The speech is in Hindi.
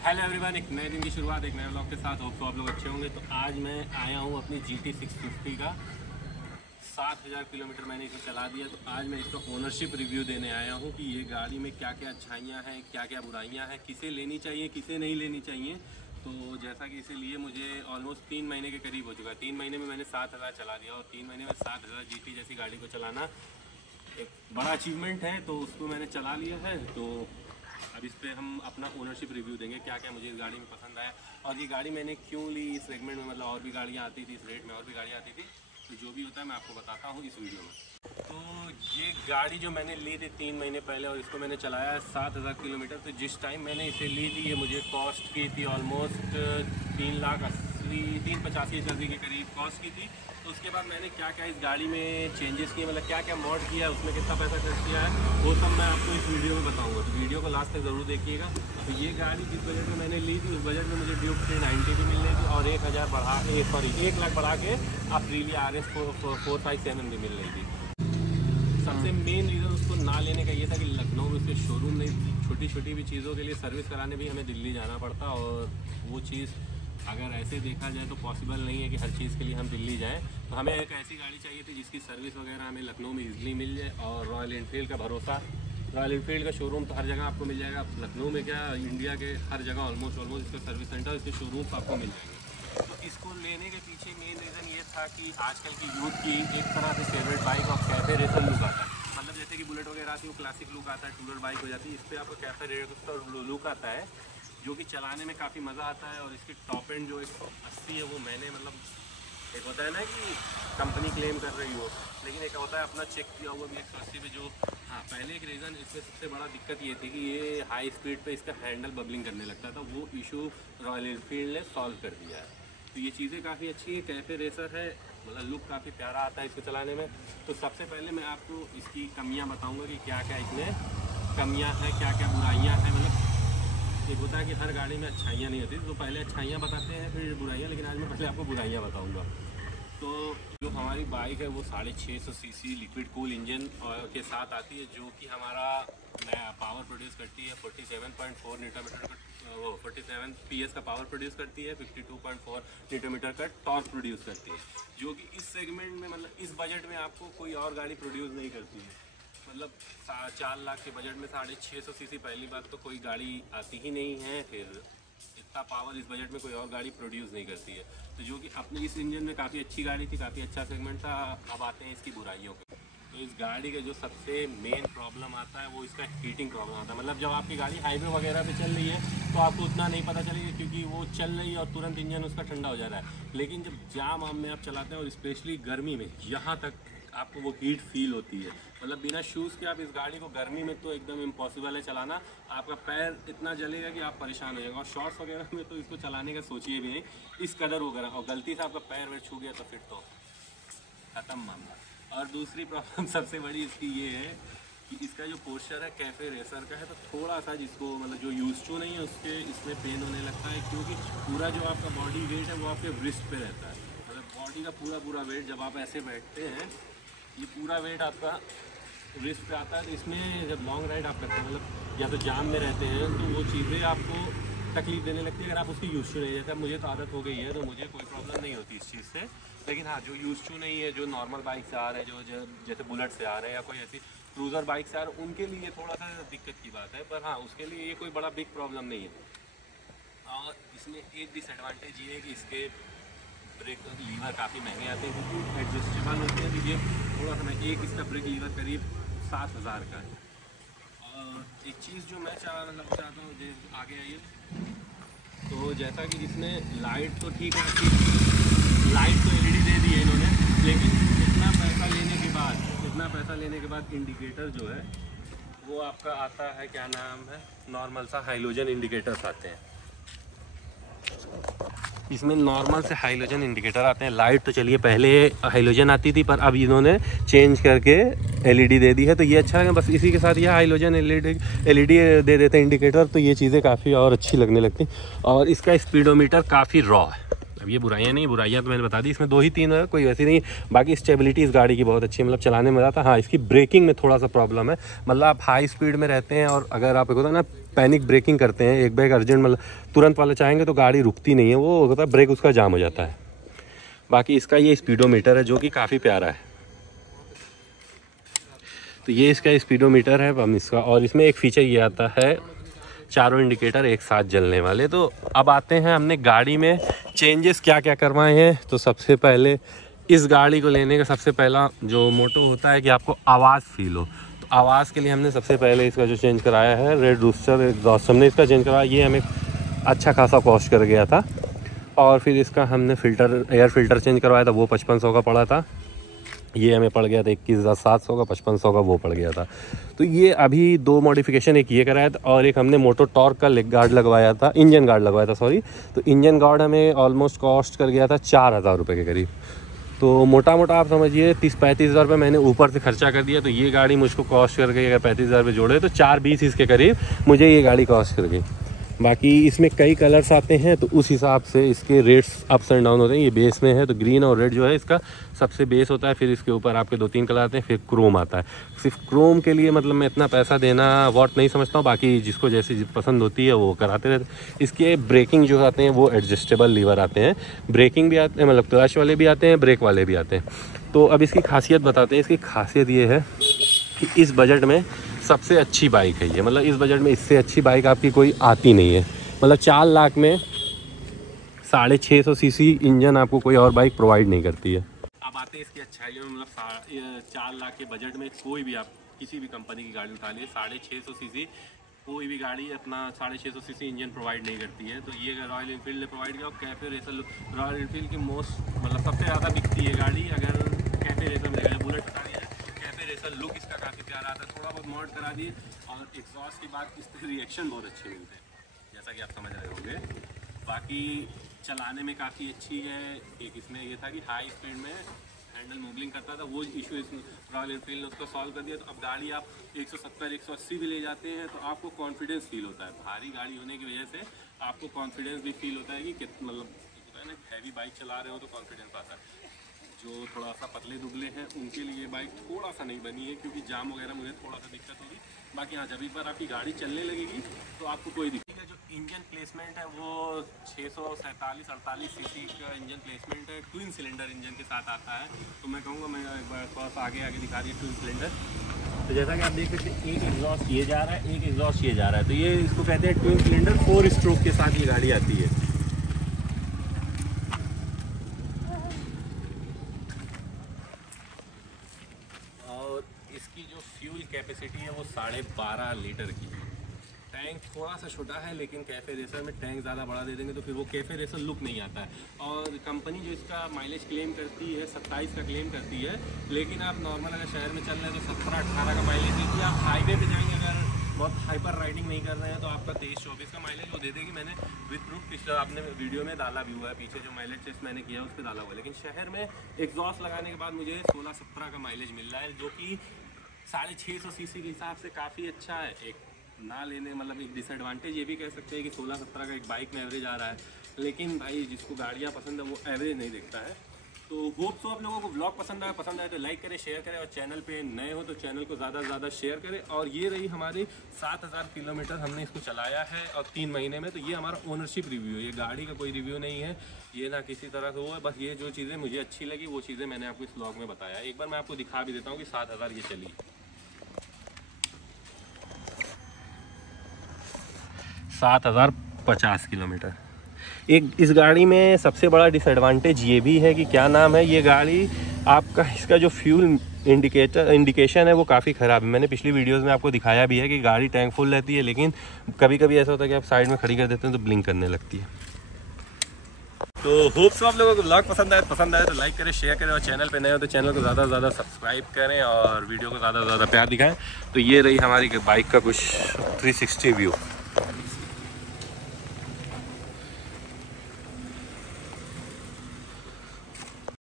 हेलो एवरीवन, एक नए दिन की शुरुआत एक नए व्लॉग के साथ। होप तो आप लोग अच्छे होंगे। तो आज मैं आया हूँ अपनी GT 650 का 7000 किलोमीटर मैंने इसे चला दिया। तो आज मैं इसका ओनरशिप रिव्यू देने आया हूँ कि ये गाड़ी में क्या क्या अच्छाइयाँ हैं, क्या क्या बुराइयाँ हैं, किसे लेनी चाहिए किसे नहीं लेनी चाहिए। तो जैसा कि इसे लिए मुझे ऑलमोस्ट 3 महीने के करीब हो चुका है। 3 महीने में मैंने 7000 चला दिया और 3 महीने में 7000 GT जैसी गाड़ी को चलाना एक बड़ा अचीवमेंट है। तो उसको मैंने चला लिया है। तो अब इस पर हम अपना ओनरशिप रिव्यू देंगे, क्या क्या मुझे इस गाड़ी में पसंद आया और ये गाड़ी मैंने क्यों ली इस सेगमेंट में। मतलब और भी गाड़ियाँ आती थी इस रेट में, और भी गाड़ियाँ आती थी। तो जो भी होता है मैं आपको बताता हूँ इस वीडियो में। तो ये गाड़ी जो मैंने ली थी 3 महीने पहले और इसको मैंने चलाया है 7000 किलोमीटर। तो जिस टाइम मैंने इसे ली थी ये मुझे कॉस्ट की थी ऑलमोस्ट 3,85,000 के करीब कॉस्ट की थी। तो उसके बाद मैंने क्या क्या इस गाड़ी में चेंजेस किए, मतलब क्या क्या मॉड किया है, उसमें कितना पैसा खर्च किया है, वो सब मैं आपको इस वीडियो में बताऊंगा। तो वीडियो को लास्ट तक ज़रूर देखिएगा। तो ये गाड़ी जिस बजट में मैंने ली थी उस बजट में मुझे ड्यूक 390 भी मिल रही थी और 1 लाख बढ़ा के Aprilia RS 457 भी मिल रही थी। सबसे मेन रीज़न उसको ना लेने का ये था कि लखनऊ में उसके शोरूम नहीं थी। छोटी छोटी भी चीज़ों के लिए सर्विस कराने भी हमें दिल्ली जाना पड़ता और वो चीज़ अगर ऐसे देखा जाए तो पॉसिबल नहीं है कि हर चीज़ के लिए हम दिल्ली जाएं। तो हमें एक ऐसी गाड़ी चाहिए थी जिसकी सर्विस वगैरह हमें लखनऊ में ईजिली मिल जाए। और रॉयल एनफील्ड का भरोसा, रॉयल एनफील्ड का शोरूम तो हर जगह आपको मिल जाएगा। लखनऊ में क्या, इंडिया के हर जगह ऑलमोस्ट इसका सर्विस सेंटर, इसके शोरूम आपको मिल जाएंगे। तो इसको लेने के पीछे मेन रीज़न ये था कि आजकल की यूथ की एक तरह से फेवरेट बाइक और कैफे रेसर लुक आता है। मतलब जैसे कि बुलेट वगैरह आती है वो क्लासिक लुक आता है, टूरर बाइक हो जाती है। इस पर आपको कैफे रेसर लुक आता है जो कि चलाने में काफ़ी मज़ा आता है। और इसकी टॉप एंड जो 180 है वो मैंने, मतलब एक होता है ना कि कंपनी क्लेम कर रही हो, लेकिन एक होता है अपना चेक किया हुआ भी 180 पे जो। हाँ, पहले एक रीज़न इसमें सबसे बड़ा दिक्कत ये थी कि ये हाई स्पीड पे इसका हैंडल बबलिंग करने लगता था। वो इशू रॉयल एनफील्ड ने सॉल्व कर दिया है। तो ये चीज़ें काफ़ी अच्छी है। कैफे रेसर है, मतलब लुक काफ़ी प्यारा आता है इसको चलाने में। तो सबसे पहले मैं आपको इसकी कमियाँ बताऊँगा कि क्या क्या इसमें कमियाँ हैं, क्या क्या बुराइयाँ हैं। मतलब एक होता है कि हर गाड़ी में अच्छाइयाँ नहीं होती, तो पहले अच्छाइयाँ बताते हैं फिर बुराइयाँ, लेकिन आज मैं पहले आपको बुराइयाँ बताऊँगा। तो जो हमारी बाइक है वो 650 सीसी लिक्विड कूल इंजन के साथ आती है, जो कि हमारा पावर प्रोड्यूस करती है 47.4 न्यूटन मीटर का, वो 47 PS का पावर प्रोड्यूस करती है, 52.4 न्यूटन मीटर का टॉर्क प्रोड्यूस करती है, जो कि इस सेगमेंट में, मतलब इस बजट में आपको कोई और गाड़ी प्रोड्यूस नहीं करती है। मतलब 4 लाख के बजट में 650 सीसी पहली बात तो कोई गाड़ी आती ही नहीं है। फिर इतना पावर इस बजट में कोई और गाड़ी प्रोड्यूस नहीं करती है। तो जो कि अपने इस इंजन में काफ़ी अच्छी गाड़ी थी, काफ़ी अच्छा सेगमेंट था। अब आते हैं इसकी बुराइयों पे। तो इस गाड़ी का जो सबसे मेन प्रॉब्लम आता है वो इसका हीटिंग प्रॉब्लम आता है। मतलब जब आपकी गाड़ी हाईवे वगैरह पे चल रही है तो आपको उतना नहीं पता चलेगा क्योंकि वो चल रही है और तुरंत इंजन उसका ठंडा हो जा रहा है। लेकिन जब जाम आम में आप चलाते हैं और स्पेशली गर्मी में, यहाँ तक आपको वो हीट फील होती है। मतलब बिना शूज़ के आप इस गाड़ी को गर्मी में तो एकदम इम्पॉसिबल है चलाना। आपका पैर इतना जलेगा कि आप परेशान हो जाएगा। और शॉर्ट्स वगैरह में तो इसको चलाने का सोचिए भी नहीं, इस कदर वगैरह। और गलती से आपका पैर वैर छू गया तो फिर तो ख़त्म मामला। और दूसरी प्रॉब्लम सबसे बड़ी इसकी ये है कि इसका जो पोस्चर है कैफे रेसर का है, तो थोड़ा सा जिसको मतलब जो यूज टू नहीं है उसके इसमें पेन होने लगता है, क्योंकि पूरा जो आपका बॉडी वेट है वो आपके रिस्ट पे रहता है। मतलब बॉडी का पूरा वेट जब आप ऐसे बैठते हैं, ये पूरा वेट आपका रिस्ट पे आता है। तो इसमें जब लॉन्ग राइड आप करते हैं, मतलब या तो जाम में रहते हैं, तो वो चीज़ें आपको तकलीफ देने लगती है अगर आप उसकी यूज टू नहीं। जैसे मुझे तो आदत हो गई है तो मुझे कोई प्रॉब्लम नहीं होती इस चीज़ से। लेकिन हाँ, जो यूज टू नहीं है, जो नॉर्मल बाइक से आ रहे हैं, जो जैसे बुलेट से आ रहे हैं या कोई ऐसी क्रूज़र बाइक से आ रहे हैं, उनके लिए थोड़ा सा दिक्कत की बात है। पर हाँ, उसके लिए ये कोई बड़ा बिग प्रॉब्लम नहीं है। और इसमें एक डिसएडवांटेज ये है कि इसके ब्रेक लीवर काफ़ी महंगे आते हैं, क्योंकि एडजस्टेबल होते हैं। तो ये थोड़ा सा एक इसका ब्रेक लीवर करीब 7000 का है। और एक चीज़ जो मैं चाहता हूँ, आगे आइए। तो जैसा कि इसमें लाइट तो ठीक है, लाइट तो LED दे दी है इन्होंने, लेकिन इतना पैसा लेने के बाद इंडिकेटर जो है वो आपका आता है, क्या नाम है, नॉर्मल सा हाइलोजन इंडिकेटर्स आते हैं। इसमें नॉर्मल से हाइलोजन इंडिकेटर आते हैं। लाइट तो चलिए पहले हाइलोजन आती थी, पर अब इन्होंने चेंज करके LED दे दी है। तो ये अच्छा है। बस इसी के साथ ये हाइलोजन LED दे देते हैं इंडिकेटर, तो ये चीज़ें काफ़ी और अच्छी लगने लगती। और इसका स्पीडोमीटर काफ़ी रॉ है। अब ये बुराइयाँ नहीं, बुराइयाँ तो मैंने बता दी। इसमें 2 ही 3 है, कोई वैसी नहीं। बाकी स्टेबिलिटी इस गाड़ी की बहुत अच्छी है, मतलब चलाने में मज़ा आता है। हाँ, इसकी ब्रेकिंग में थोड़ा सा प्रॉब्लम है। मतलब आप हाई स्पीड में रहते हैं और अगर आप होता है ना पैनिक ब्रेकिंग करते हैं, एक बैग अर्जेंट मतलब तुरंत वाला चाहेंगे तो गाड़ी रुकती नहीं है, वो होता है ब्रेक उसका जाम हो जाता है। बाकी इसका ये स्पीडोमीटर है जो कि काफ़ी प्यारा है। तो ये इसका स्पीडोमीटर है हम इसका, और इसमें एक फ़ीचर ये आता है चारों इंडिकेटर एक साथ जलने वाले। तो अब आते हैं हमने गाड़ी में चेंजेस क्या क्या करवाए हैं। तो सबसे पहले इस गाड़ी को लेने का सबसे पहला जो मोटो होता है कि आपको आवाज़ फील हो, तो आवाज़ के लिए हमने सबसे पहले इसका जो चेंज कराया है रेड रूस्टर एग्जॉस्ट, हमने इसका चेंज कराया। ये हमें अच्छा खासा कॉस्ट कर गया था। और फिर इसका हमने एयर फिल्टर चेंज करवाया था, वो 5500 का पड़ा था। ये हमें पड़ गया था 21,700 का, 5500 का वो पड़ गया था। तो ये अभी 2 मॉडिफिकेशन, एक ये कराया था और एक हमने मोटो टॉर्क का लेग गार्ड लगवाया था, इंजन गार्ड लगवाया था सॉरी। तो इंजन गार्ड हमें ऑलमोस्ट कॉस्ट कर गया था 4000 रुपये के करीब। तो मोटा मोटा आप समझिए 30-35 हज़ार रुपये मैंने ऊपर से खर्चा कर दिया। तो ये गाड़ी मुझको कॉस्ट कर गई, अगर 35 हज़ार रुपये जोड़े तो 420 इसके करीब मुझे ये गाड़ी कॉस्ट कर गई। बाकी इसमें कई कलर्स आते हैं तो उस हिसाब से इसके रेट्स अप्स एंड डाउन होते हैं। ये बेस में है तो ग्रीन और रेड जो है इसका सबसे बेस होता है, फिर इसके ऊपर आपके 2-3 कलर आते हैं, फिर क्रोम आता है। सिर्फ क्रोम के लिए मतलब मैं इतना पैसा देना वॉट नहीं समझता हूँ, बाकी जिसको जैसी पसंद होती है वो कराते रहते हैं। इसके ब्रेकिंग जो आते हैं वो एडजस्टेबल लीवर आते हैं, ब्रेकिंग भी आते हैं मतलब क्लच वाले भी आते हैं, ब्रेक वाले भी आते हैं। तो अब इसकी खासियत बताते हैं। इसकी खासियत ये है कि इस बजट में सबसे अच्छी बाइक है ये, मतलब इस बजट में इससे अच्छी बाइक आपकी कोई आती नहीं है। मतलब 4 लाख में 650 सीसी इंजन आपको कोई और बाइक प्रोवाइड नहीं करती है। अब आते हैं इसकी अच्छाइयों में, मतलब 4 लाख के बजट में कोई भी आप किसी भी कंपनी की गाड़ी उठा लीजिए, 650 सीसी कोई भी गाड़ी अपना 650 सीसी इंजन प्रोवाइड नहीं करती है। तो ये रॉयल एनफील्ड ने प्रोवाइड किया। और कैफे रेसर रॉयल एनफील्ड की मोस्ट मतलब सबसे ज़्यादा बिकती है गाड़ी अगर कैफे रेसर में बुलेट उठा दिया है। कैफे रेसर लुक इसका काफ़ी प्यारा आता है, थोड़ा बहुत मॉड करा दिए। और एग्जॉस्ट की बात इसके रिएक्शन बहुत अच्छे मिलते हैं जैसा कि आप समझ रहे होंगे। बाकी चलाने में काफ़ी अच्छी है। एक इसमें ये था कि हाई स्पीड में हैंडल मूवलिंग करता था, वो इशू इस रॉयल एनफील्ड ने उसको सॉल्व कर दिया। तो अब गाड़ी आप 170-180 भी ले जाते हैं तो आपको कॉन्फिडेंस फील होता है। भारी गाड़ी होने की वजह से आपको कॉन्फिडेंस भी फील होता है कि मतलब होता है ना, हैवी बाइक चला रहे हो तो कॉन्फिडेंस आता है। जो थोड़ा सा पतले दुबले हैं उनके लिए बाइक थोड़ा सा नहीं बनी है, क्योंकि जाम वगैरह मुझे थोड़ा सा दिक्कत होगी। बाकी हाँ, जब एक बार आपकी गाड़ी चलने लगेगी तो आपको कोई दिक्कत नहीं है। जो इंजन प्लेसमेंट है वो 647-48 सीसी का इंजन प्लेसमेंट है, ट्विन सिलेंडर इंजन के साथ आता है। तो मैं कहूँगा मैं एक बार थोड़ा सा आगे दिखा दिए ट्विन सिलेंडर। तो जैसा कि आप देख सकते हैं एक एग्जॉस्ट ये जा रहा है, एक एग्जॉस्ट ये जा रहा है। तो ये इसको कहते हैं ट्विन सिलेंडर, 4 स्ट्रोक के साथ ये गाड़ी आती है। इसकी जो फ्यूल कैपेसिटी है वो 12.5 लीटर की। टैंक थोड़ा सा छोटा है, लेकिन कैफे रेसर में टैंक ज़्यादा बड़ा दे देंगे तो फिर वो कैफे रेसर लुक नहीं आता है। और कंपनी जो इसका माइलेज क्लेम करती है 27 का क्लेम करती है, लेकिन आप नॉर्मल अगर शहर में चल रहे हैं तो 17-18 का माइलेज देती है। आप हाईवे पे जाएंगे अगर बहुत हाइपर राइडिंग नहीं कर रहे हैं तो आपका 23-24 का माइलेज वो दे देगी। मैंने विद प्रूफ पिछले आपने वीडियो में डाला भी हुआ है, पीछे जो माइलेज टेस्ट मैंने किया उस पर डाला हुआ है। लेकिन शहर में एग्जॉस्ट लगाने के बाद मुझे 16-17 का माइलेज मिल रहा है, जो कि 650 सीसी के हिसाब से काफ़ी अच्छा है। एक ना लेने मतलब एक डिसएडवांटेज ये भी कह सकते हैं कि 16-17 का एक बाइक में एवरेज आ रहा है, लेकिन भाई जिसको गाड़ियाँ पसंद है वो एवरेज नहीं देखता है। तो होप सो आप लोगों को व्लॉग पसंद आए तो लाइक करें, शेयर करें, और चैनल पे नए हो तो चैनल को ज़्यादा से ज़्यादा शेयर करें। और ये रही हमारी 7000 किलोमीटर हमने इसको चलाया है और 3 महीने में। तो ये हमारा ओनरशिप रिव्यू है, ये गाड़ी का कोई रिव्यू नहीं है, ये ना किसी तरह से वो है। बस ये जो चीज़ें मुझे अच्छी लगी वो चीज़ें मैंने आपको इस व्लॉग में बताया। एक बार मैं आपको दिखा भी देता हूँ कि 7000 ये चली, 7050 किलोमीटर। एक इस गाड़ी में सबसे बड़ा डिसएडवांटेज ये भी है कि क्या नाम है, ये गाड़ी आपका इसका जो फ्यूल इंडिकेशन है वो काफ़ी ख़राब है। मैंने पिछली वीडियोस में आपको दिखाया भी है कि गाड़ी टैंक फुल रहती है, लेकिन कभी कभी ऐसा होता है कि आप साइड में खड़ी कर देते हैं तो ब्लिंक करने लगती है। तो होप सो आप लोगों को व्लॉग पसंद आए तो लाइक करें, शेयर करें, और चैनल पे नए हो तो चैनल को ज़्यादा से ज़्यादा सब्सक्राइब करें और वीडियो को ज़्यादा से ज़्यादा प्यार दिखाएं। तो ये रही हमारी बाइक का कुछ 360 व्यू।